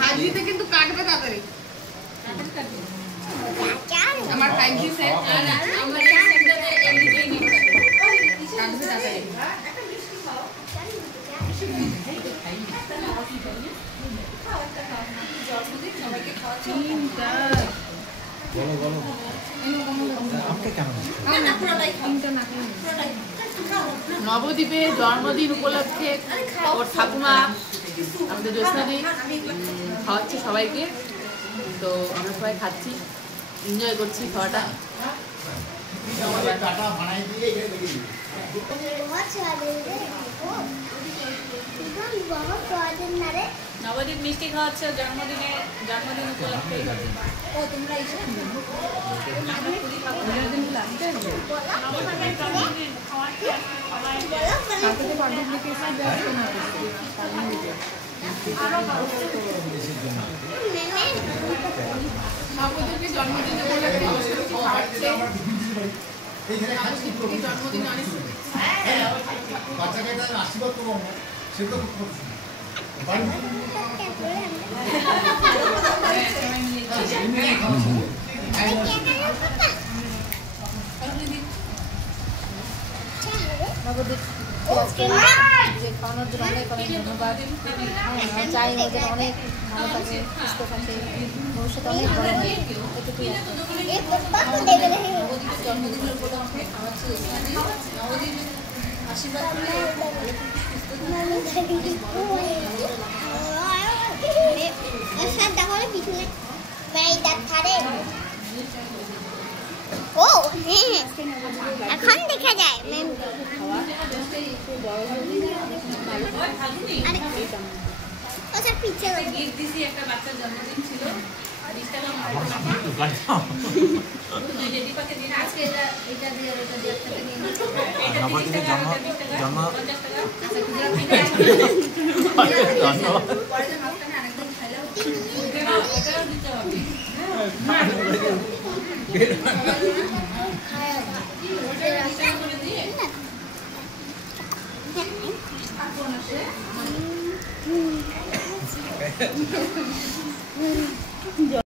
হাজিতে কিন্তু কাটবে তাড়াতাড়ি। আমার থ্যাংক ইউ স্যার। আমার সেন্টারে এমনিতেই নিয়ে কাটবে তাড়াতাড়ি। নবদ্বীপে জন্মদিন উপলক্ষে ওর ঠাকুমা আমাদের জ্যোৎস্নাদি খাওয়াচ্ছে সবাইকে, তো আমরা সবাই খাচ্ছি, এনজয় করছি খাওয়াটা। নবদ্বীপ মিষ্টি খাওয়াচ্ছে জন্মদিন উপলক্ষে। ও তোমরা নবদ্বীপে জন্মদিন উপলক্ষে খাওয়াচ্ছে। জন্মদিন অনেক বাচ্চাকে আশীর্বাদ করবো সেটা খুব যে খাওয়ানোর জন্য অনেক অনেক ধন্যবাদ। চাই ওদের অনেক ভালো থাকে, সুস্থ থাকে, ভবিষ্যতে অনেক বড় হয়। এটুকুই জন্মদিনের উপলক্ষে আশীর্বাদ ও হ্যাঁ এখন দেখা যায় একটা বাচ্চার জন্মদিন ছিল।